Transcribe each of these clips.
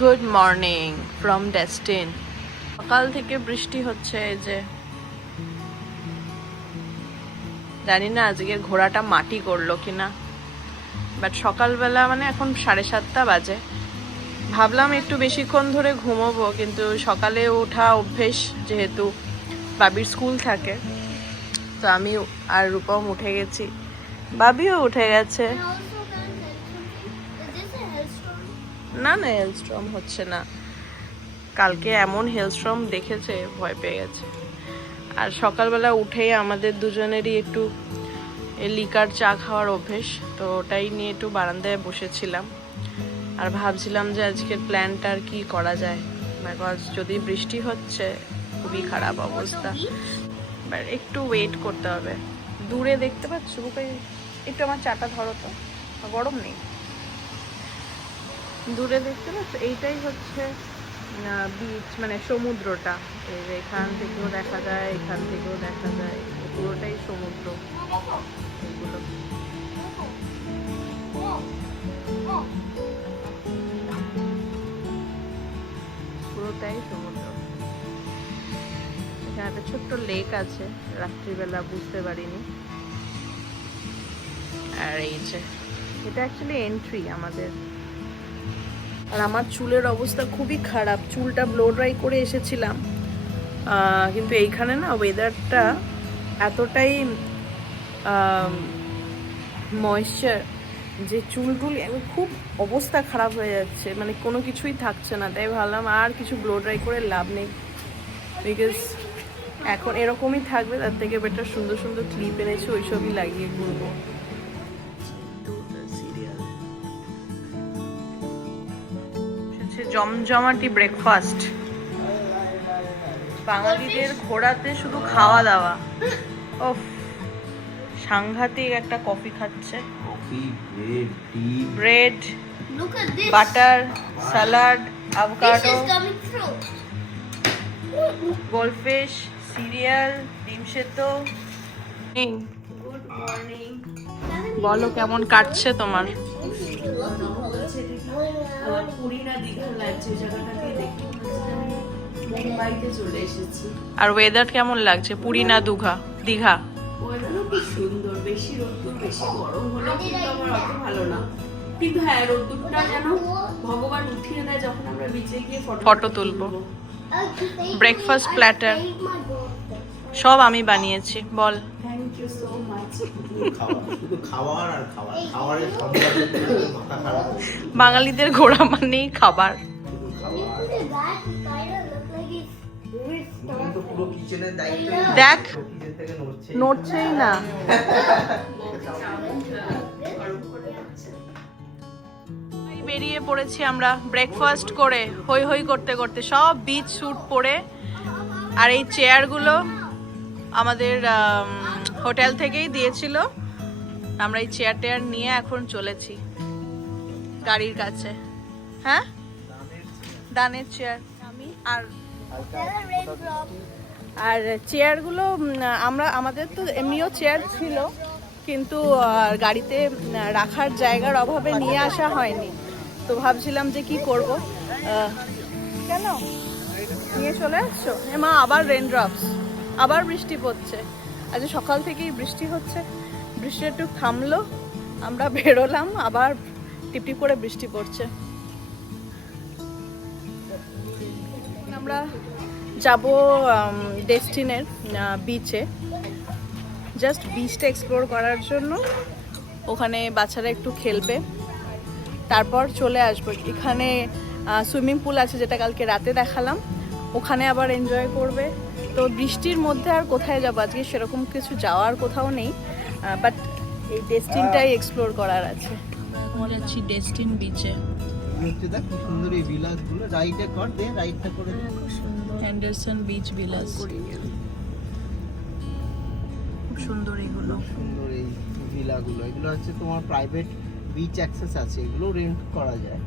Good morning from ডেস্টিন। সকাল থেকে বৃষ্টি হচ্ছে, এই যে জানি না আজকে ঘোড়াটা মাটি করলো কিনা, বাট সকালবেলা মানে এখন 7:30 বাজে। ভাবলাম একটু বেশিক্ষণ ধরে ঘুমোবো, কিন্তু সকালে ওঠা অভ্যেস যেহেতু, বাবির স্কুল থাকে, তো আমি আর রূপম উঠে গেছি, বাবিও উঠে গেছে। না না, হেলস্টর্ম হচ্ছে না, কালকে এমন হেলস্টর্ম দেখেছে ভয় পেয়ে গেছে। আর সকালবেলা উঠেই আমাদের দুজনেরই একটু লিকার চা খাওয়ার অভ্যেস, তো ওটাই নিয়ে একটু বারান্দায় বসেছিলাম আর ভাবছিলাম যে আজকের প্ল্যানটা আর কি করা যায়, বিকজ যদি বৃষ্টি হচ্ছে খুবই খারাপ অবস্থা। বাট একটু ওয়েট করতে হবে। দূরে দেখতে পাচ্ছ বুকাই, একটু আমার চাটা ধরো তো, গরম নেই। দূরে দেখতে পাচ্ছ, এইটাই হচ্ছে বিচ, মানে সমুদ্রটা। এই যে এখান থেকেও দেখা যায়, এখান থেকেও দেখা যায়, পুরোটাই সমুদ্র। এগুলো পুরোটাই সমুদ্র। এখানে একটা ছোট্ট লেক আছে, রাত্রিবেলা বুঝতে পারিনি। আর এই যে এটা অ্যাকচুয়ালি এন্ট্রি আমাদের। আর আমার চুলের অবস্থা খুবই খারাপ, চুলটা ব্লো ড্রাই করে এসেছিলাম, কিন্তু এইখানে না ওয়েদারটা এতটাই ময়েশ্চার যে চুল টুল আমি খুব অবস্থা খারাপ হয়ে যাচ্ছে, মানে কোনো কিছুই থাকছে না। তাই ভাবলাম আর কিছু ব্লো ড্রাই করে লাভ নেই, বিকজ এখন এরকমই থাকবে, তার থেকে বেটার সুন্দর সুন্দর ক্লিপ এনেছি, ওইসবই লাগিয়ে ঘুরবো। জমজমাটি ব্রেকফাস্ট, বাঙালিদের ঘোরাতে শুধু খাওয়া দাওয়া। ওফ, সাংঘাতিক একটা কফি খাচ্ছে, bread, butter, salad, avocado, goldfish, serial, ডিম সেদ্ধ। Good morning. বলো কেমন কাটছে তোমার? আর ওয়েদার কেমন লাগছে? পুরী না দীঘা? ওয়েদারও খুব সুন্দর, বেশি রোদ্দুর বেশি গরম হলে কিন্তু আমার অত ভালো না, কিন্তু হ্যাঁ রোদ্দুরটা যেন ভগবান উঠিয়ে দেয় যখন আমরা বিচে গিয়ে ফটো তুলবো। ব্রেকফাস্ট প্ল্যাটার সব আমি বানিয়েছি, বল। Thank you so much. বাঙালিদের ঘোরা মানেই খাবার। দেখ নড়ছেই না। বেরিয়ে পড়েছি আমরা ব্রেকফাস্ট করে, হই হই করতে করতে, সব বিচ স্যুট পরে। আর এই চেয়ারগুলো আমাদের হোটেল থেকেই দিয়েছিল, আমরা এই চেয়ার টেয়ার নিয়ে এখন চলেছি গাড়ির কাছে। হ্যাঁ, দানের চেয়ার। আমি আর চেয়ারগুলো আমাদের তো এমনিও চেয়ার ছিল, কিন্তু গাড়িতে রাখার জায়গার অভাবে নিয়ে আসা হয়নি, তো ভাবছিলাম যে কি করব। কেন নিয়ে চলে আসছো? মা আবার রেনড্রপস, আবার বৃষ্টি পড়ছে। আজ সকাল থেকেই বৃষ্টি হচ্ছে, বৃষ্টি একটু থামলো, আমরা বেরোলাম, আবার টিপটিপ করে বৃষ্টি পড়ছে। আমরা যাব ডেস্টিনের বিচে, জাস্ট বিচটা এক্সপ্লোর করার জন্য। ওখানে বাচ্চারা একটু খেলবে, তারপর চলে আসবো। এখানে সুইমিং পুল আছে যেটা কালকে রাতে দেখালাম, ওখানে আবার এনজয় করবে। তো বৃষ্টির মধ্যে আর কোথায় যাবো আজকে, সেরকম কিছু যাওয়ার কোথাও নেই, বাট এই ডেস্টিনটাই এক্সপ্লোর করার আছে। এখন যাচ্ছি ডেস্টিন বিচে। হ্যান্ডারসন বিচ ভিলাস, খুব সুন্দর এগুলো। সুন্দর এই ভিলাগুলো, এগুলো হচ্ছে তোমার প্রাইভেট বিচ অ্যাক্সেস আছে, এগুলো রেন্ট করা যায়,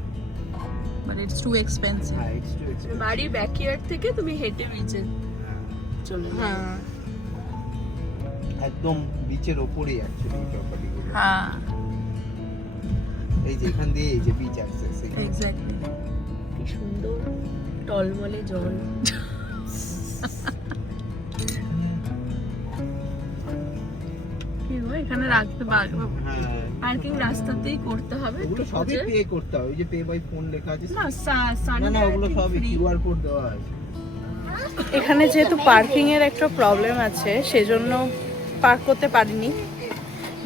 বাট ইটস টু এক্সপেন্সিভ। হ্যাঁ ইটস টু এক্সপেন্সিভ। বাড়ির ব্যাকইয়ার্ড থেকে তুমি হেঁটে বিচে চলে যাও। হ্যাঁ একদম বিচের ওপরেই অ্যাকচুয়ালি প্রপার্টিগুলো। হ্যাঁ এই যে এখান দিয়ে এই যে বিচ অ্যাক্সেস, এক্স্যাক্টলি। কি সুন্দর টলমলে জল। কি গো, এখানে রাখতে পারবো? হ্যাঁ, পার্কিং রাস্তাতেই করতে হবে ওগুলো একটু সবই খোঁজে। পে করতে হবে, ওই যে পে বাই ফোন লেখা আছে। না না না, ওগুলো সবই কিউআর কোড দেওয়া আছে। এখানে যেহেতু পার্কিং এর একটা প্রবলেম আছে সেজন্য পার্ক করতে পারিনি,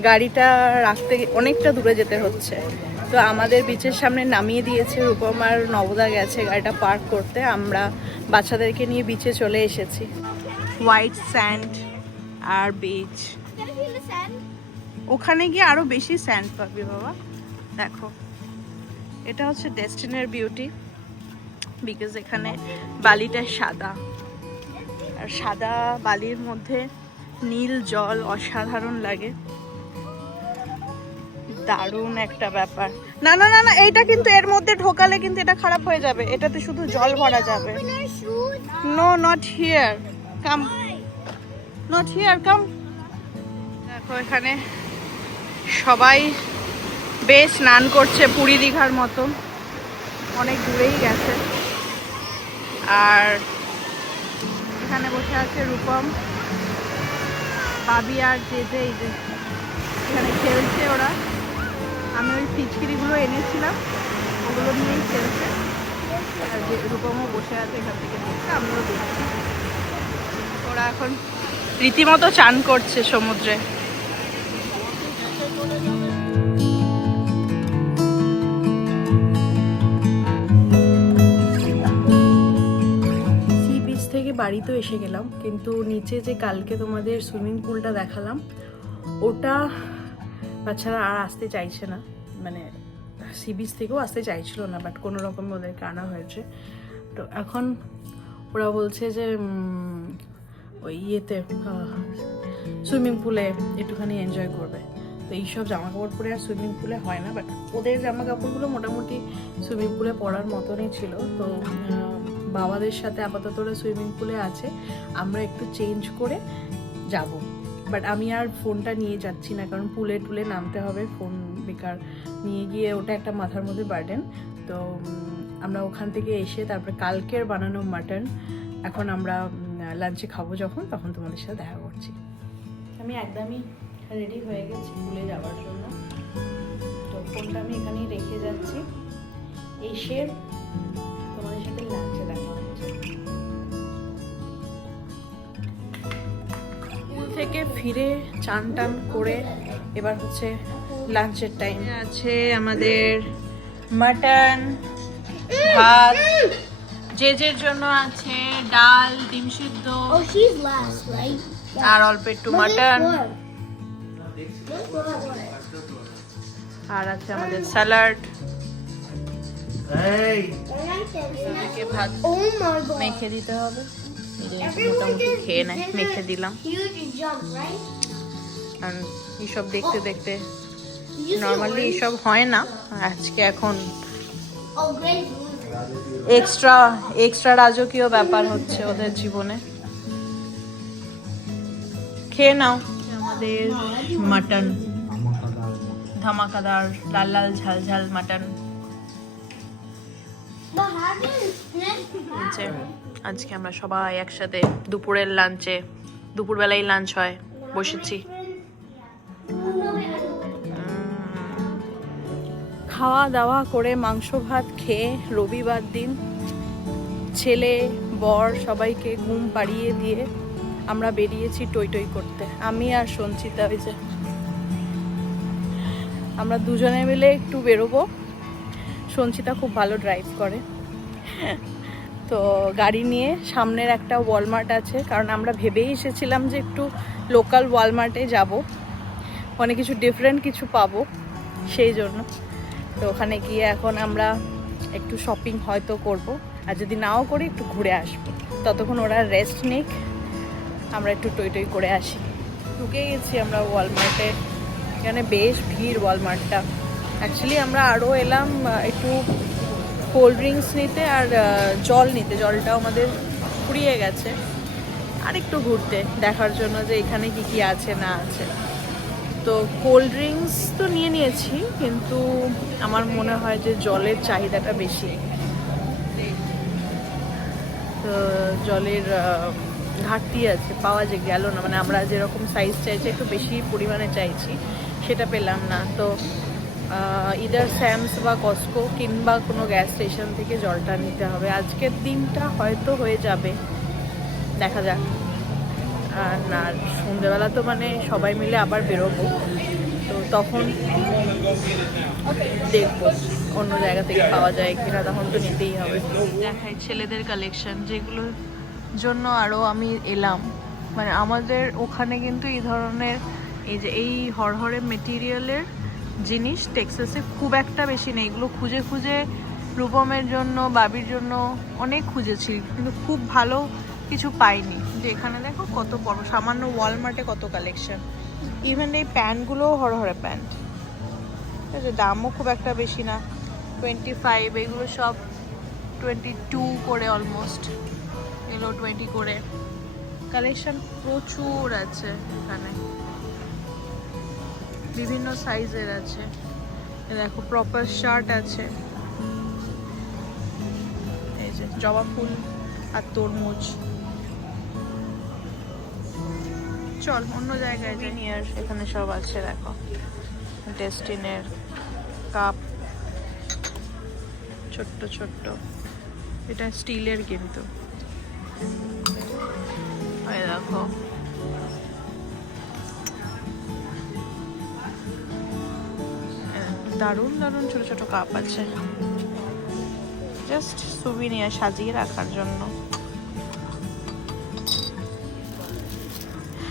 গাড়িটা রাখতে অনেকটা দূরে যেতে হচ্ছে। তো আমাদের বিচের সামনে নামিয়ে দিয়েছে, রূপম আর নবদা গেছে গাড়িটা পার্ক করতে, আমরা বাচ্চাদেরকে নিয়ে বিচে চলে এসেছি। হোয়াইট স্যান্ড আর বিচ, ওখানে গিয়ে আরো বেশি স্যান্ড পাবি বাবা। দেখো এটা হচ্ছে ডেস্টিনের বিউটি, বিকজ এখানে বালিটা সাদা, আর সাদা বালির মধ্যে নীল জল অসাধারণ লাগে, দারুণ একটা ব্যাপার। না না না না, এইটা কিন্তু এর মধ্যে ঢোকালে কিন্তু এটা খারাপ হয়ে যাবে, এটাতে শুধু জল ভরা যাবে। No, not here, come, not here, come. দেখো এখানে সবাই বেশ স্নান করছে পুরী দীঘার মতন, অনেক দূরেই গেছে। আর এখানে বসে আছে রূপম, বাবি আর যে এই যে এখানে খেলছে ওরা। আমি ওই ফিচকিরিগুলো এনেছিলাম, ওগুলো নিয়েই খেলছে। আর যে রূপমও বসে আছে এখান থেকে দেখছে, আমিও দেখছি। ওরা এখন রীতিমতো চান করছে সমুদ্রে। সি বিচ থেকে বাড়িতেও এসে গেলাম, কিন্তু নিচে যে কালকে তোমাদের সুইমিং পুলটা দেখালাম ওটা বাচ্চারা আর আসতে চাইছে না, মানে সি বিচ থেকেও আসতে চাইছিল না, বাট কোনো রকমে ওদেরকে আনা হয়েছে। তো এখন ওরা বলছে যে ওই ইয়েতে সুইমিং পুলে একটুখানি এনজয় করবে। তো এইসব জামা কাপড় পরে আর সুইমিং পুলে হয় না, বাট ওদের জামা কাপড়গুলো মোটামুটি সুইমিং পুলে পরার মতনই ছিল। তো বাবাদের সাথে আপাতত ওরা সুইমিং পুলে আছে, আমরা একটু চেঞ্জ করে যাব। বাট আমি আর ফোনটা নিয়ে যাচ্ছি না, কারণ পুলে টুলে নামতে হবে, ফোন বেকার নিয়ে গিয়ে ওটা একটা মাথার মধ্যে বার্ডেন। তো আমরা ওখান থেকে এসে তারপরে কালকের বানানো মাটন এখন আমরা লাঞ্চে খাবো, যখন তখন তোমাদের সাথে দেখা করছি। আমি একদমই রেডি হয়ে গেছি পুলে যাওয়ার জন্য, তো ফোনটা আমি এখানেই রেখে যাচ্ছি, এসে তোমাদের সাথে লাঞ্চে দেখা হচ্ছে। পুল থেকে ফিরে চান টান করে এবার হচ্ছে লাঞ্চের টাইম। আছে আমাদের মাটন, ভাত, জেজের জন্য আছে ডাল, ডিম সিদ্ধ, Oh, she's last, right? আর অল্প একটু মাটন, আর আছে আমাদের স্যালাড। ভাত Oh my god. মেখে দিতে হবে, মোটামুটি খেয়ে নেয়, মেখে দিলাম। Huge jump, right? আর এইসব দেখতে দেখতে Did you see normally orange? এইসব হয় না, আজকে এখন Oh, great. এক্সট্রা রাজকীয় ব্যাপার হচ্ছে ওদের জীবনে। খেয়ে নাও। আমাদের মাটন, ধামাকাদার লাল লাল ঝাল ঝাল মাটন। The hardest হচ্ছে আজকে আমরা সবাই একসাথে দুপুরের লাঞ্চে, দুপুরবেলায় লাঞ্চ হয়, বসেছি। খাওয়া দাওয়া করে মাংস ভাত খেয়ে রবিবার দিন ছেলে বর সবাইকে ঘুম পাড়িয়ে দিয়ে আমরা বেরিয়েছি টই টই করতে। আমি আর সঞ্চিতা, ওই যে আমরা দুজনে মিলে একটু বেরোবো। সঞ্চিতা খুব ভালো ড্রাইভ করে, তো গাড়ি নিয়ে সামনের একটা ওয়ালমার্ট আছে, কারণ আমরা ভেবেই এসেছিলাম যে একটু লোকাল ওয়ালমার্টে যাব, অনেক কিছু ডিফারেন্ট কিছু পাবো সেই জন্য। তো ওখানে গিয়ে এখন আমরা একটু শপিং হয়তো করব, আর যদি নাও করি একটু ঘুরে আসবো। ততক্ষণ ওরা রেস্ট নিক, আমরা একটু টই টই করে আসি। ঢুকে গেছি আমরা ওয়ালমার্টে, এখানে বেশ ভিড় ওয়ালমার্টটা। অ্যাকচুয়ালি আমরা আরও এলাম একটু কোল্ড ড্রিঙ্কস নিতে আর জল নিতে, জলটাও আমাদের ফুরিয়ে গেছে, আর একটু ঘুরতে দেখার জন্য যে এখানে কি কি আছে না আছে। তো কোল্ড ড্রিঙ্কস তো নিয়ে নিয়েছি, কিন্তু আমার মনে হয় যে জলের চাহিদাটা বেশি, জলের ঘাটতি আছে, পাওয়া যে গেল না, মানে আমরা যেরকম সাইজ চাইছি একটু বেশি পরিমাণে চাইছি, সেটা পেলাম না। তো ইদার স্যামস বা কস্কো কিংবা কোনো গ্যাস স্টেশন থেকে জলটা নিতে হবে। আজকের দিনটা হয়তো হয়ে যাবে, দেখা যাক। আর না, সন্ধ্যেবেলা তো মানে সবাই মিলে আবার বেরোবো, তো তখন দেখবো অন্য জায়গা থেকে পাওয়া যায় কিনা, তখন তো নিতেই হবে। দেখাই ছেলেদের কালেকশন, যেগুলোর জন্য আরও আমি এলাম। মানে আমাদের ওখানে কিন্তু এই ধরনের এই যে এই হরহরে মেটেরিয়ালের জিনিস টেক্সাসে খুব একটা বেশি নেই। এগুলো খুঁজে খুঁজে রূপমের জন্য, বাবির জন্য অনেক খুঁজেছি, কিন্তু খুব ভালো কিছু পাইনি। যে এখানে দেখো কত বড়, সামান্য ওয়ালমার্টে কত কালেকশন। ইভেন এই প্যান্টগুলোও হরহরে প্যান্ট, ঠিক আছে, দামও খুব একটা বেশি না, 25। এগুলো সব 22 করে অলমোস্ট, এগুলো 20 করে। কালেকশন প্রচুর আছে এখানে, বিভিন্ন সাইজের আছে। দেখো প্রপার শার্ট আছে, এই যে জবা ফুল আর তরমুজ। চল অন্য জায়গায় যাই। নিয়ার এখানে সব আছে, দেখো ডেস্টিনের কাপ, ছোট্ট ছোট্ট, এটা স্টিলের কিন্তু। এই দেখো দারুণ দারুণ ছোট ছোট কাপ আছে, জাস্ট সুভিনিয়ার সাজিয়ে রাখার জন্য।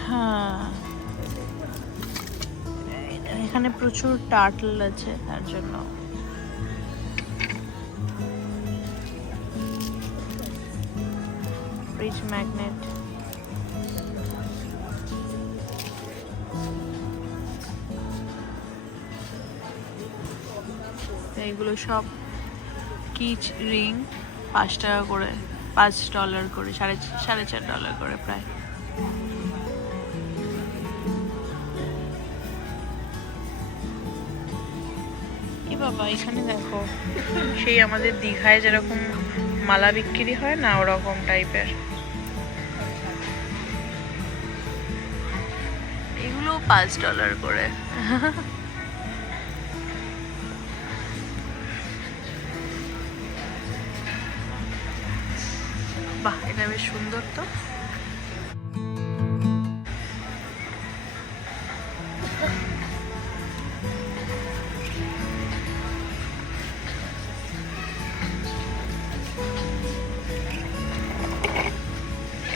হ্যাঁ, এখানে প্রচুর টার্টল আছে তার জন্য। ফ্রিজ ম্যাগনেট, এইগুলো সব কিচ রিং, $5 করে, $5 করে, $4.5 করে প্রায়। এ বাবা, এখানে দেখো সেই আমাদের দীঘায় যেরকম মালা বিক্রি হয় না, ওরকম টাইপের। এগুলো $5 করে। বাহ, এটা বেশ সুন্দর তো।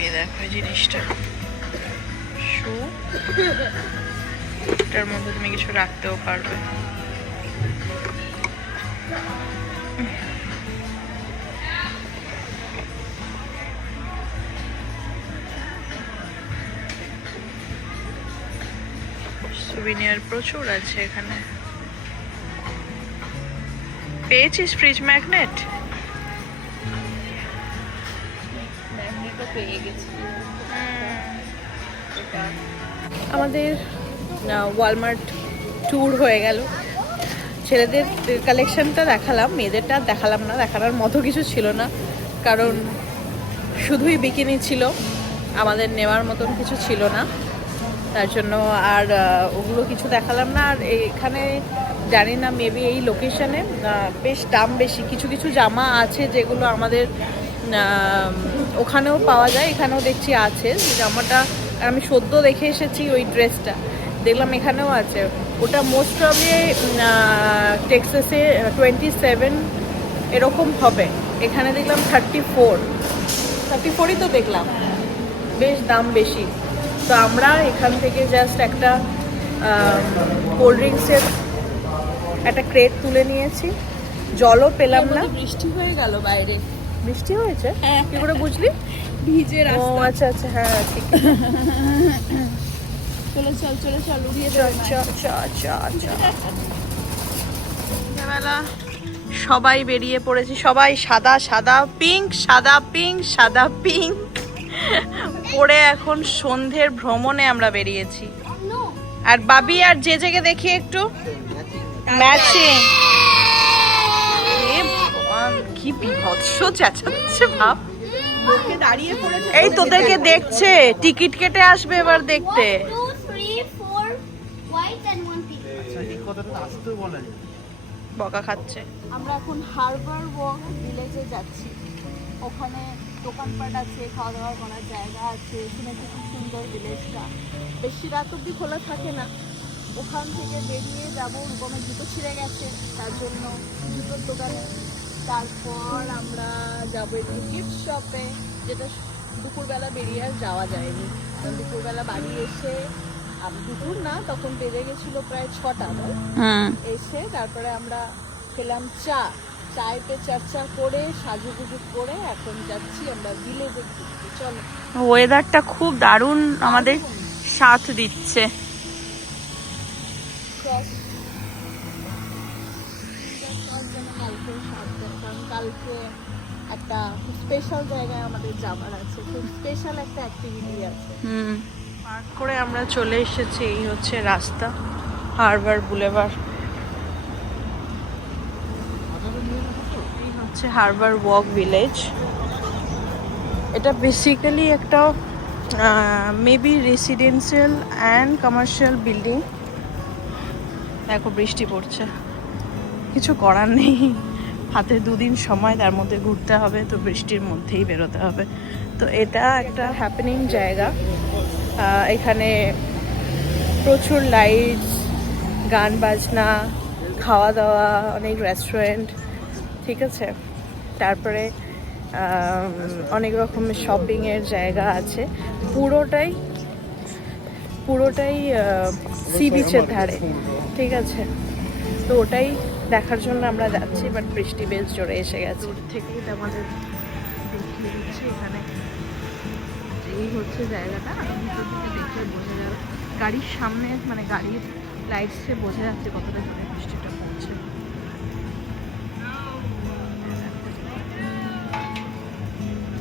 এই দেখো এই জিনিসটা, শু, এটার মধ্যে তুমি কিছু রাখতেও পারবে। সুভিনিয়ার প্রচুর আছে এখানে। পেয়েছিস ফ্রিজ ম্যাগনেট? ম্যাগনেটও পেয়ে গেছি। আমাদের ওয়ালমার্ট ট্যুর হয়ে গেল। ছেলেদের কালেকশনটা দেখালাম, মেয়েদেরটা দেখালাম না, দেখানোর মতো কিছু ছিল না, কারণ শুধুই বিকিনি ছিল, আমাদের নেওয়ার মতন কিছু ছিল না, তার জন্য আর ওগুলো কিছু দেখালাম না। আর এখানে জানি না, মেবি এই লোকেশনে বেশ দাম বেশি। কিছু কিছু জামা আছে যেগুলো আমাদের ওখানেও পাওয়া যায়, এখানেও দেখছি আছে জামাটা। আমি সদ্য দেখে এসেছি ওই ড্রেসটা, দেখলাম এখানেও আছে। ওটা মোস্ট প্রবলি টেক্সাসে 27 এরকম হবে, এখানে দেখলাম 34ই তো দেখলাম, বেশ দাম বেশি। তো আমরা এখান থেকে জাস্ট একটা কোল্ড ড্রিঙ্কসের একটা ক্রেট তুলে নিয়েছি, জলও পেলাম না। বৃষ্টি হয়ে গেল বাইরে। বৃষ্টি হয়েছে? কি করে বুঝলি? ভিজে ও আচ্ছা আচ্ছা, হ্যাঁ ঠিক। চলে চল চলে চল, উড়িয়ে বেলা সবাই বেরিয়ে পড়েছি, সবাই সাদা সাদা পিঙ্ক, সাদা পিঙ্ক, সাদা পিঙ্ক পরে এখন সন্ধ্যের ভ্রমণে আমরা বেরিয়েছি। আর বাবি আর জেজেকে দেখি একটু ম্যাচিং। ভগবান, কি বিভৎস চেঁচাচ্ছে ভাব। লোকে দাঁড়িয়ে পড়েছে এই তোদেরকে দেখছে, টিকিট কেটে আসবে এবার দেখতে। 1, 2, 3, 4 white and 1 pink. আচ্ছা এই কথাটা তো আসতেও বলা যায়। বকা খাচ্ছে। আমরা এখন হারবার ওয়াক ভিলেজে যাচ্ছি। ওখানে দোকানপাট আছে, খাওয়া দাওয়া করার জায়গা আছে, শুনেছি খুব সুন্দর ভিলেজটা। বেশি রাত অব্দি খোলা থাকে না। ওখান থেকে বেরিয়ে যাবো, রূপমের জুতো ছিঁড়ে গেছে তার জন্য জুতোর দোকানে। তারপর আমরা যাবো একটু গিফট শপে, যেটা দুপুরবেলা বেরিয়ে আর যাওয়া যায়নি। কারণ দুপুরবেলা বাড়ি এসে দুপুর না, তখন বেজে গেছিলো প্রায় 6টা, বল এসে তারপরে আমরা খেলাম চায়ে পে চর্চা করে সাজুগুজু করে এখন যাচ্ছি আমরা ভিলেজে ঘুরতে। চলো। ওয়েদারটা খুব দারুণ আমাদের সাথ দিচ্ছে। কারণ কালকে একটা স্পেশাল জায়গায় আমাদের যাবার আছে, খুব স্পেশাল একটা অ্যাক্টিভিটি আছে। পার্ক করে আমরা চলে এসেছি, এই হচ্ছে রাস্তা, হারবার বুলেভার। এই হচ্ছে হারবার ওয়াক ভিলেজ। এটা বেসিক্যালি একটা maybe residential and commercial building. দেখো বৃষ্টি পড়ছে, কিছু করার নেই, হাতে 2 দিন সময়, তার মধ্যে ঘুরতে হবে, তো বৃষ্টির মধ্যেই বেরোতে হবে। তো এটা একটা হ্যাপেনিং জায়গা। এখানে প্রচুর লাইটস, গান বাজনা, খাওয়া দাওয়া, অনেক রেস্টুরেন্ট, ঠিক আছে। তারপরে অনেক রকমের শপিংয়ের জায়গা আছে। পুরোটাই সি বিচের ধারে, ঠিক আছে। তো ওটাই দেখার জন্য আমরা যাচ্ছি, বাট বৃষ্টি বেশ জোরে এসে গেছে। দূর থেকেই তো আমাদের দেখিয়ে দিচ্ছি এখানে এই হচ্ছে জায়গাটা। ভিতর থেকে দেখলে বোঝা যাবে, গাড়ির সামনে মানে গাড়ির লাইটসে বোঝা যাচ্ছে কতটা জোরে বৃষ্টিটা পড়ছে।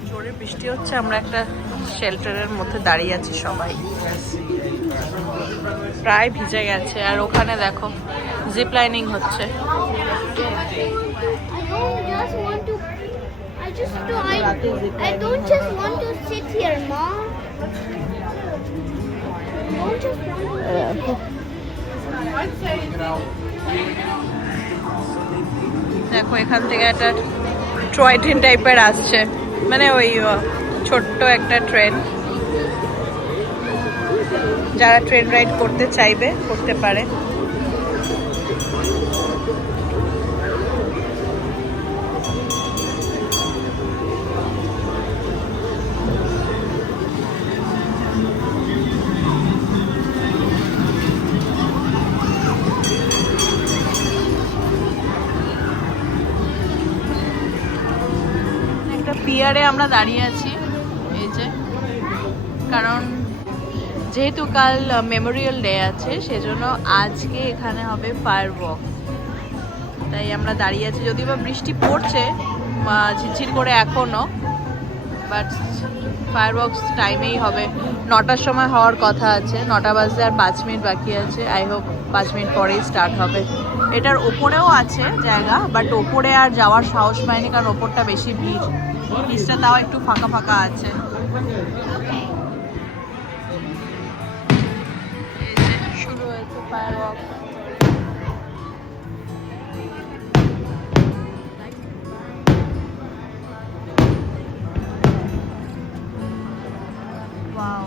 জোরে বৃষ্টি হচ্ছে, আমরা একটা শেল্টারের মধ্যে দাঁড়িয়ে আছি সবাই, প্রায় ভিজে গেছে। আর ওখানে দেখো জিপ লাইনিং হচ্ছে। I don't just want to sit here, Mom. Don't just want to দেখো এখান থেকে একটা টয় ট্রেন টাইপের আসছে, মানে ওই ছোট্ট একটা ট্রেন। যারা ট্রেন রাইড করতে চাইবে করতে পারে। একটা পিয়ারে আমরা দাঁড়িয়ে আছি, এই যে, কারণ যেহেতু কাল মেমোরিয়াল ডে আছে, সেজন্য আজকে এখানে হবে ফায়ার ওয়াক। তাই আমরা দাঁড়িয়ে আছি, যদিও বা বৃষ্টি পড়ছে ঝিরঝির করে এখনো, বাট ফায়ার ওয়ার্কস টাইমেই হবে। 9টার সময় হওয়ার কথা আছে, 9টা বাজতে আর 5 মিনিট বাকি আছে। আই হোপ 5 মিনিট পরেই স্টার্ট হবে। এটার ওপরেও আছে জায়গা, বাট ওপরে আর যাওয়ার সাহস পাইনি, কারণ ওপরটা বেশি ভিড়, নিচটা তাও একটু ফাঁকা ফাঁকা আছে। শুরু হয়েছে ফায়ার ওয়ার্ক। Wow.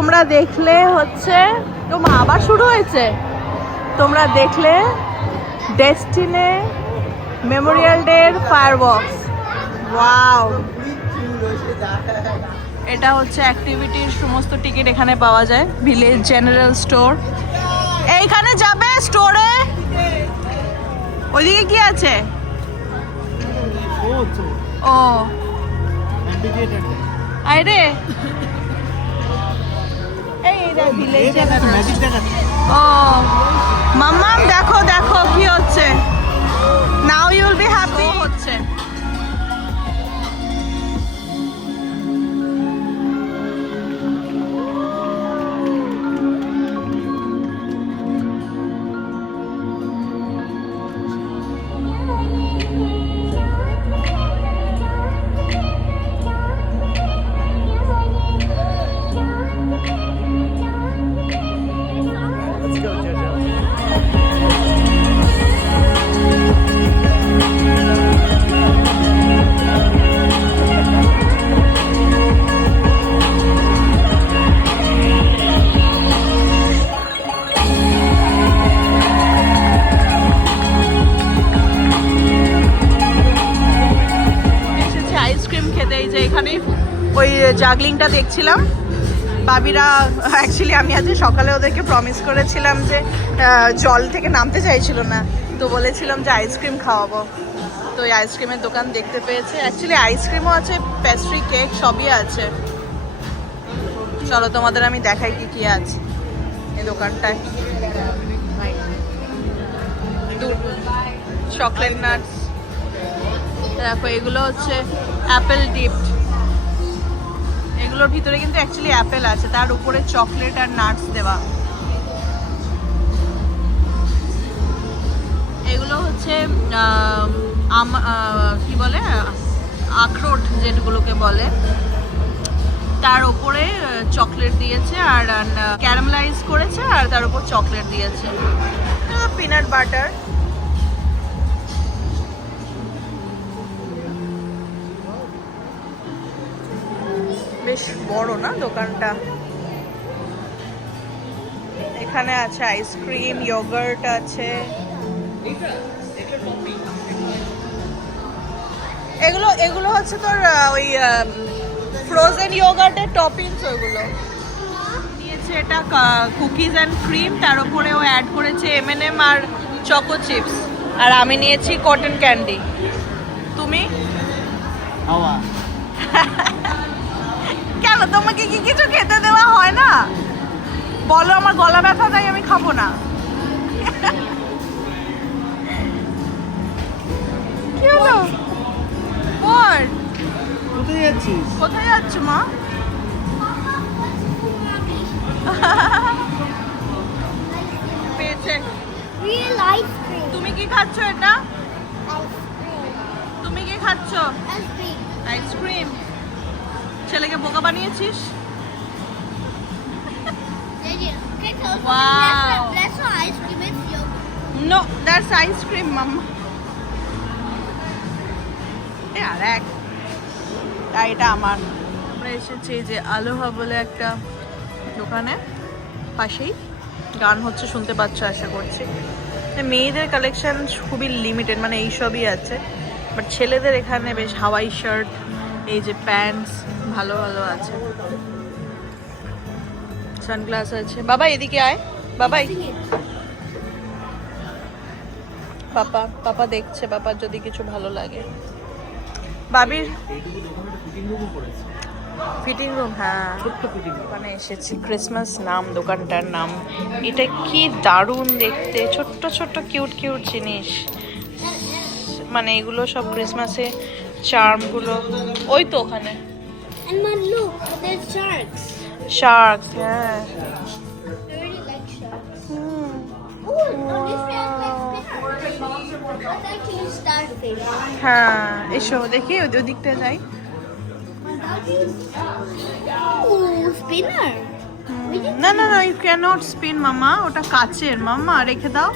তোমরা দেখলে হচ্ছে তোমার আবার শুরু হয়েছে, তোমরা দেখলে ডেস্টিনে মেমোরিয়াল ডে এর ফায়ারওয়ার্কস। ওয়াও, এটা হচ্ছে অ্যাক্টিভিটির সমস্ত টিকিট এখানে পাওয়া যায়। ভিলেজ জেনারেল স্টোর, এইখানে যাবে স্টোরে। ওইদিকে কি আছে? ও আরে এই ভিলেজ ও মাম্মাম, দেখো দেখো কি হচ্ছে। Now you will be happy হচ্ছে। আইসক্রিম খেতে, এই যে এখানে ওই জাগলিংটা দেখছিলাম। বাবিরা অ্যাকচুয়ালি আমি আজ সকালে ওদেরকে প্রমিস করেছিলাম যে জল থেকে নামতে চাইছিল না, তো বলেছিলাম যে আইসক্রিম খাওয়াবো। তো এই আইসক্রিমের দোকান দেখতে পেয়েছে। অ্যাকচুয়ালি আইসক্রিমও আছে, পেস্ট্রি, কেক সবই আছে। চলো তোমাদের আমি দেখাই কি কি আছে এই দোকানটায়। চকলেট নাটস দেখো, এগুলো হচ্ছে অ্যাপেল ডিপড। এগুলোর ভিতরে কিন্তু অ্যাকচুয়ালি অ্যাপেল আছে, তার উপরে চকলেট আর নাটস দেওয়া। এগুলো হচ্ছে কি বলে আখরোট যেগুলোকে বলে, তার উপরে চকলেট দিয়েছে আর ক্যারামেলাইজ করেছে আর তার উপর চকলেট দিয়েছে। পিনাট বাটার, বেশ বড় না দোকানটা। এখানে আছে আইসক্রিম, ইয়োগার্ট আছে। এগুলো এগুলো হচ্ছে তোর ওই ফ্রোজেন ইয়োগার্টের টপিংস। ওইগুলো দিয়েছে, এটা কুকিজ অ্যান্ড ক্রিম, তার উপরে ও অ্যাড করেছে M&M আর চকো চিপস। আর আমি নিয়েছি কটন ক্যান্ডি। তুমি? হাওয়া। কেন, তোমাকে কি কিছু খেতে দেওয়া হয় না? বলো আমার গলা ব্যথা, তাই আমি খাবো না। কি হলো? বল, কোথায় যাচ্ছিস? কোথায় যাচ্ছ মা? পেয়েছে। Real ice cream. তুমি কি খাচ্ছ এটা? Ice cream. তুমি কি খাচ্ছ? Ice cream. আইসক্রিম। ছেলেকে বোকা বানিয়েছিস। Did you? Okay, so Wow. that's not ice cream, it's yogurt. No, that's ice cream mumma. আর এক এটা আমার। আমরা এসেছি যে আলোহা বলে একটা দোকানে, পাশেই গান হচ্ছে, শুনতে পাচ্ছ আশা করছি। মেয়েদের কালেকশন খুবই লিমিটেড, মানে এইসবই আছে। বাট ছেলেদের এখানে বেশ হাওয়াই শার্ট, এই যে প্যান্টস ভালো ভালো আছে। সানগ্লাস আছে। বাবা এদিকে আয়, বাবাই। পাপা পাপা দেখছে, পাপার যদি কিছু ভালো লাগে। বাবির এইটুকু দোকানে ফিটিং রুমও করেছে। ফিটিং রুম, হ্যাঁ ছোট্ট ফিটিং রুম। ওখানে এসেছি। ক্রিসমাস নাম দোকানটার নাম। এটা কি দারুণ দেখতে, ছোট্ট ছোট্ট কিউট কিউট জিনিস। মানে এগুলো সব ক্রিসমাসে চার্মগুলো। ওই তো ওখানে And man, look, there's sharks. Sharks, হ্যাঁ। I really like sharks. Oh, on this way I like spinner. That's actually starfish. হ্যাঁ, এসো দেখি ওই দিকটা যাই। Oh, spinner. না না না, ইউ ক্যান নট স্পিন মামা, ওটা কাচের। মামা রেখে দাও।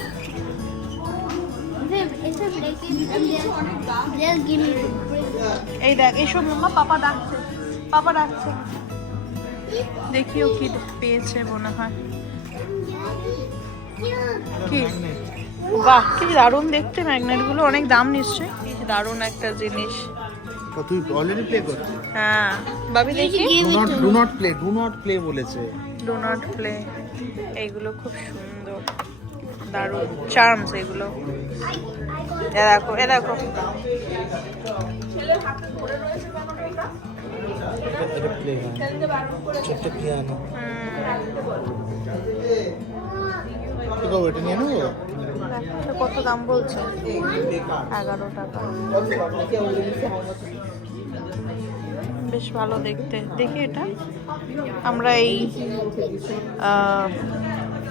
It's a blanket and they'll give me the break. এই দেখ, এসো মামা, পাপা ডাকছে, পাপা ডাকছে। দেখিও কি পেয়েছে মনে হয়। কি বাহ, কি দারুণ দেখতে ম্যাগনেট গুলো, অনেক দাম নিশ্চয়ই। দারুণ একটা জিনিস। তুই অলরেডি প্লে করছিস? হ্যাঁ বাবি দেখি। ডু নট প্লে বলেছে। Do not play. এইগুলো খুব সুন্দর, দারুণ চার্মস এগুলো। এ দেখো, এ দেখো। এটা প্লে হয় ছোট্ট পিয়ানো। তো এটা নিয়ে নেবো। এটা কত দাম বলছে? 11 টাকা। বেশ ভালো দেখতে। দেখি এটা, আমরা এই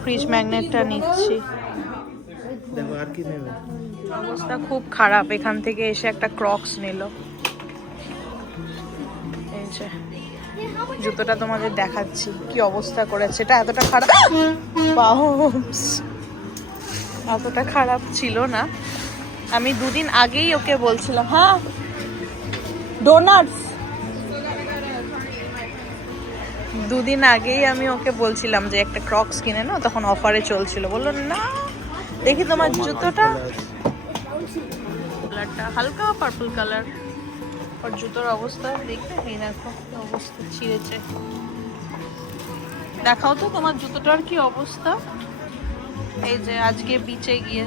ফ্রিজ ম্যাগনেটটা নিচ্ছি। দেখো আর কি নেবে। অবস্থা খুব খারাপ। এখান থেকে এসে একটা ক্রক্স নিল। এই যে জুতোটা তোমাদের দেখাচ্ছি কি অবস্থা করেছে। এটা এতটা খারাপ, বাউন্স, এতটা খারাপ ছিল না। আমি 2 দিন আগেই ওকে বলছিলাম। হ্যাঁ ডোনাটস। 2 দিন আগেই আমি ওকে বলছিলাম যে একটা ক্রক্স কিনে নাও, তখন অফারে চলছিল। বললো না, দেখি তোমার জুতোটা, কালারটা হালকা পার্পল কালার। আর জুতোর অবস্থা দেখবে, এই দেখো অবস্থা, ছিঁড়েছে। দেখাও তো তোমার জুতোটার কি অবস্থা। এই যে আজকে বিচে গিয়ে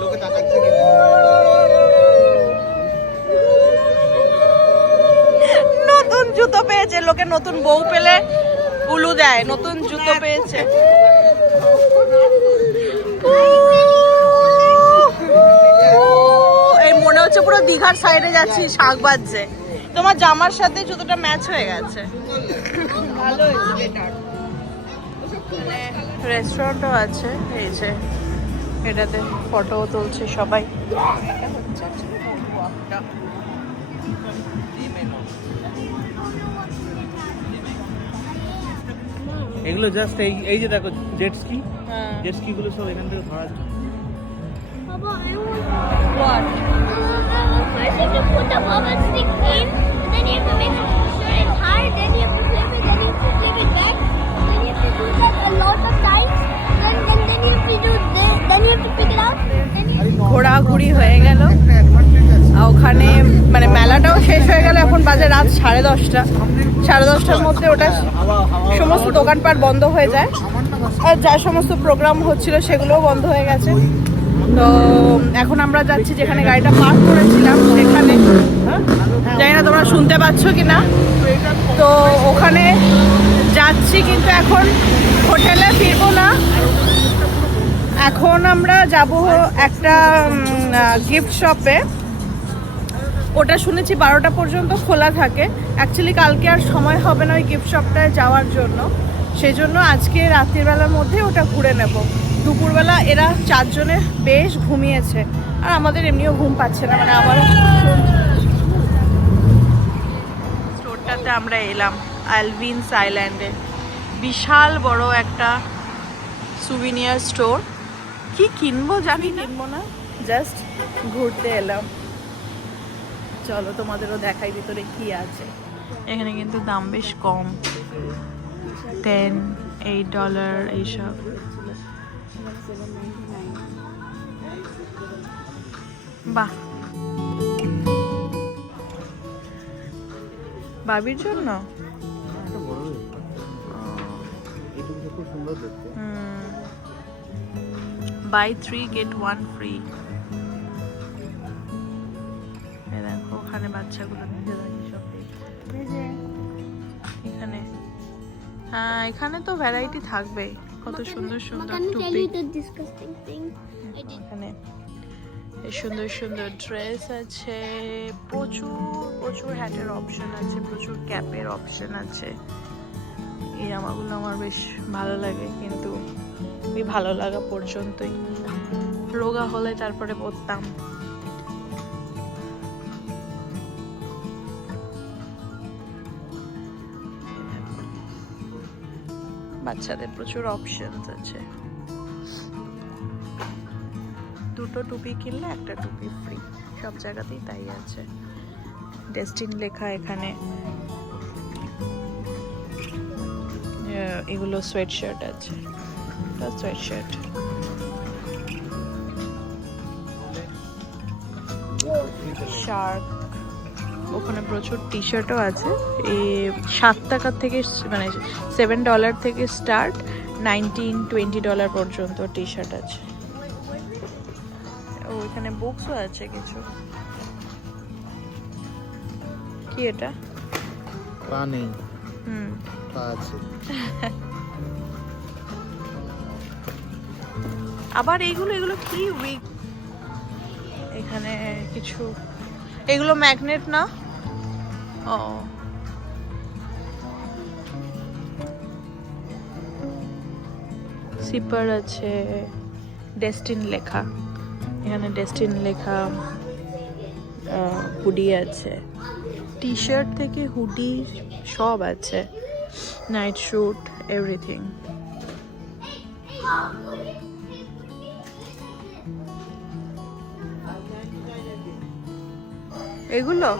লোকে তাকাচ্ছে। নতুন জুতো পেয়েছে। লোকে নতুন বউ পেলে উলু দেয়, নতুন জুতো পেয়েছে। এই মনে হচ্ছে পুরো দীঘার সাইডে যাচ্ছি, শাঁখ বাজছে। তোমার জামার সাথে জুতোটা ম্যাচ হয়ে গেছে। ভালো হয়েছে, বেটার। রেস্টুরেন্টও আছে এই যে, এটাতে ফটো তুলছে সবাই। এগুলো জাস্ট এই যে দেখো জেট স্কি, হ্যাঁ। জেট স্কি গুলো সব এখান থেকে ধরার জন্য। Papa, I want. What? First, you have to put the bubble stick in, and then you have to make sure it's hard. Then you have to flip it. Then you have to flip it back. Then you have to do that a lot of times. Then you have to do this. Then you have to pick it out. Then you. ঘোরাঘুরি হয়ে গেল। একটা advantage আছে। আর ওখানে মানে মেলাটাও শেষ হয়ে গেল। এখন বাজে রাত 10:30। 10:30টার মধ্যে ওটা সমস্ত দোকানপাট বন্ধ হয়ে যায়। আর যা সমস্ত প্রোগ্রাম হচ্ছিল সেগুলোও বন্ধ হয়ে গেছে। তো এখন আমরা যাচ্ছি যেখানে গাড়িটা পার্ক করেছিলাম সেখানে। জানি না তোমরা শুনতে পাচ্ছ কি না। তো ওখানে যাচ্ছি, কিন্তু এখন হোটেলে ফিরবো না। এখন আমরা যাব একটা গিফট শপে। ওটা শুনেছি 12টা পর্যন্ত খোলা থাকে। অ্যাকচুয়ালি কালকে আর সময় হবে না ওই গিফট শপটায় যাওয়ার জন্য, সেই জন্য আজকে রাত্রিবেলার মধ্যে ওটা ঘুরে নেব। দুপুরবেলা এরা 4 জনে বেশ ঘুমিয়েছে, আর আমাদের এমনিও ঘুম পাচ্ছে না। মানে আবার স্টোরটাতে আমরা এলাম, আলভিনস আইল্যান্ডে। বিশাল বড় একটা সুভিনিয়ার স্টোর। কি কিনবো জানি, কিনবো না, জাস্ট ঘুরতে এলাম। চলো তোমাদেরও দেখাই ভিতরে কি আছে। এখানে কিন্তু দাম বেশ কম, $10-8 এইসব। বাহ, বাবির জন্য একটা বড় এটা খুব সুন্দর দেখতে। Buy 3 get 1 free। দেখো ওখানে বাচ্চাগুলো নিজেরা সব এখানে। হ্যাঁ, এখানে তো ভ্যারাইটি থাকবে, কত সুন্দর সুন্দর Can I tell টুপি। you the disgusting thing? I did. এখানে এই সুন্দর সুন্দর ড্রেস আছে, প্রচুর প্রচুর হ্যাটের অপশন আছে, প্রচুর ক্যাপের অপশন আছে। এই জামাগুলো আমার বেশ ভালো লাগে, কিন্তু এই ভালো লাগা পর্যন্তই। রোগা হলে তারপরে পরতাম। বাচ্চাদের প্রচুর অপশনস আছে। 2টো টুপি কিনলে একটা টুপি ফ্রি। সব জায়গাতেই তাই আছে। ডেস্টিন লেখা এখানে। এগুলো সোয়েট শার্ট আছে, এটা সোয়েট শার্ট। শার্ক, ওখানে প্রচুর টি শার্টও আছে। এই 7 টাকা থেকে মানে $7 থেকে স্টার্ট, $19-20 পর্যন্ত টি শার্ট আছে। ও এখানে বুকসও আছে কিছু। কি এটা? পা নেই, হুম, পা আছে। আবার এগুলো কি উইক? এখানে কিছু, এগুলো ম্যাগনেট না? ও সিপার আছে, ডেস্টিন লেখা, এখানে ডেস্টিন লেখা। হুডি আছে, টি শার্ট থেকে হুডি সব আছে, নাইট শুট, এভরিথিং। এগুলো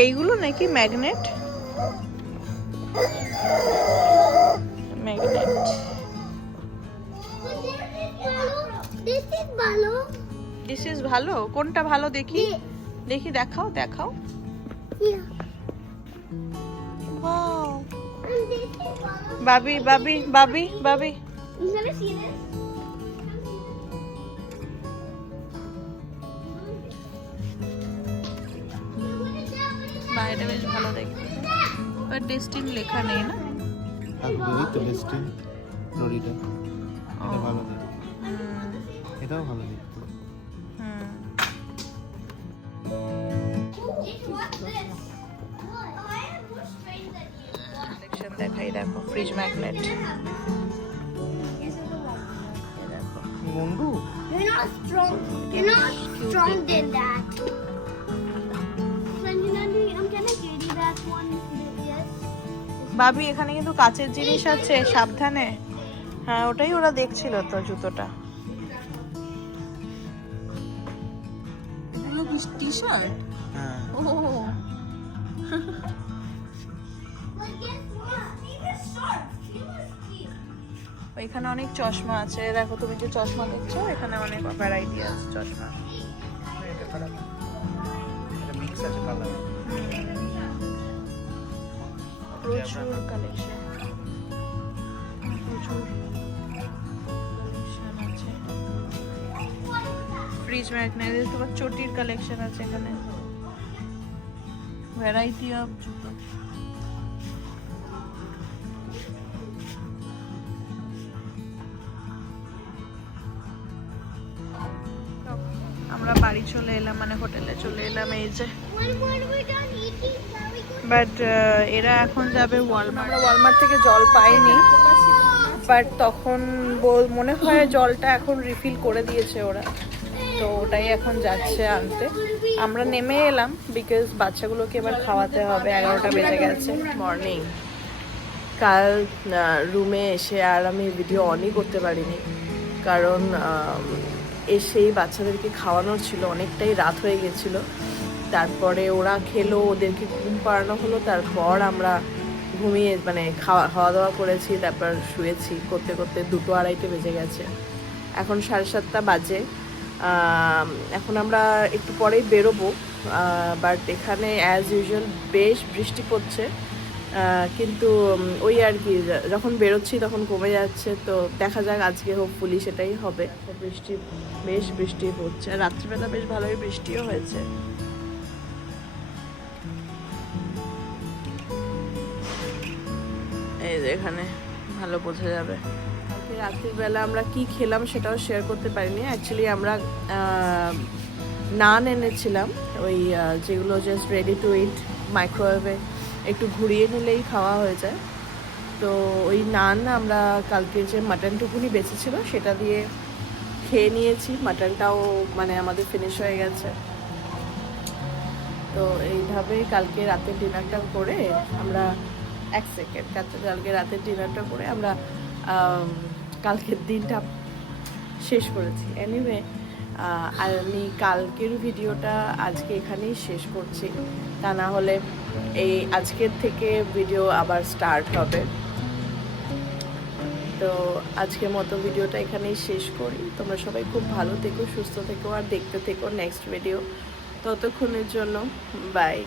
এইগুলো নাকি magnet? Magnet. This is Balo. This is ভালো। কোনটা ভালো দেখি? দেখি, দেখাও দেখাও। Yeah. Wow, And this is Balo. Babi Babi Babi Babi. You wanna see this? বাইরে বেশ ভালো দেখতে, বাট ডেস্টিন লেখা নেই না? থাকবে তো ডেস্টিন ফ্লোরিডা, এটা ভালো দেখতে, এটাও ভালো দেখতে। কালেকশন দেখাই, দেখো ফ্রিজ ম্যাগনেট। দেখো মুন্ডু You're not strong. You're not strong than that. When you're not doing, I'm gonna carry that one. Yes. বাবি, এখানে কিন্তু কাচের জিনিস আছে, সাবধানে। হ্যাঁ, ওটাই ওরা দেখছিল তো, জুতোটা। এগুলো কি টি শার্ট? হ্যাঁ ও But guess what? Even sharp. You must keep. এখানে অনেক চশমা আছে, দেখো তুমি যে চশমা দেখছো, এখানে অনেক ভ্যারাইটি আছে চশমা। এটা খারাপ, এটা মিক্স আছে কালার। প্রচুর কালেকশন, প্রচুর কালেকশন আছে। ফ্রিজ ম্যাগনেট, তোমার চটির কালেকশন আছে এখানে, ভ্যারাইটি অফ জুতো। আমরা বাড়ি চলে এলাম, মানে হোটেলে চলে এলাম, এই যে। When we're done eating, shall we go? But এরা এখন যাবে ওয়ালমার্ট। আমরা ওয়ালমার্ট থেকে জল পাইনি, বাট তখন মনে হয় জলটা এখন রিফিল করে দিয়েছে ওরা, তো ওটাই এখন যাচ্ছে আনতে। আমরা নেমে এলাম বিকজ বাচ্চাগুলোকে এবার খাওয়াতে হবে, 11টা বেজে গেছে। মর্নিং, কাল রুমে এসে আর আমি ভিডিও অনই করতে পারিনি, কারণ এসেই বাচ্চাদেরকে খাওয়ানোর ছিল, অনেকটাই রাত হয়ে গেছিলো। তারপরে ওরা খেলো, ওদেরকে ঘুম পাড়ানো হলো, তারপর আমরা ঘুমিয়ে মানে খাওয়া দাওয়া করেছি, তারপর শুয়েছি। করতে করতে 2-2:30 বেজে গেছে। এখন 7:30 বাজে। এখন আমরা একটু পরেই বেরোবো, বাট এখানে অ্যাজ ইউজুয়াল বেশ বৃষ্টি পড়ছে, কিন্তু ওই আর কি, যখন বেরোচ্ছি তখন কমে যাচ্ছে, তো দেখা যাক আজকে হোপফুলি সেটাই হবে। বৃষ্টি, বেশ বৃষ্টি পড়ছে, আর রাত্রিবেলা বেশ ভালোই বৃষ্টিও হয়েছে। এই যে এখানে ভালো বোঝা যাবে। কালকে রাত্রিবেলা আমরা কি খেলাম সেটাও শেয়ার করতে পারিনি। অ্যাকচুয়ালি আমরা নান এনেছিলাম, ওই যেগুলো জাস্ট রেডি টু ইট, মাইক্রোওয়েভে একটু ঘুরিয়ে নিলেই খাওয়া হয়ে যায়। তো ওই নান আমরা কালকে যে মাটনটুকুনি বেঁচেছিল সেটা দিয়ে খেয়ে নিয়েছি। মাটনটাও মানে আমাদের ফিনিশ হয়ে গেছে। তো এইভাবে কালকে রাতের ডিনারটা করে আমরা কালকে রাতের ডিনারটা করে আমরা কালকের দিনটা শেষ করেছি। এনিওয়ে আর আমি কালকের ভিডিওটা আজকে এখানেই শেষ করছি, তা না হলে এই আজকের থেকে ভিডিও আবার স্টার্ট হবে। তো আজকের মতো ভিডিওটা এখানেই শেষ করি। তোমরা সবাই খুব ভালো থেকো, সুস্থ থেকো আর দেখতে থেকো নেক্সট ভিডিও। ততক্ষণের জন্য বাই।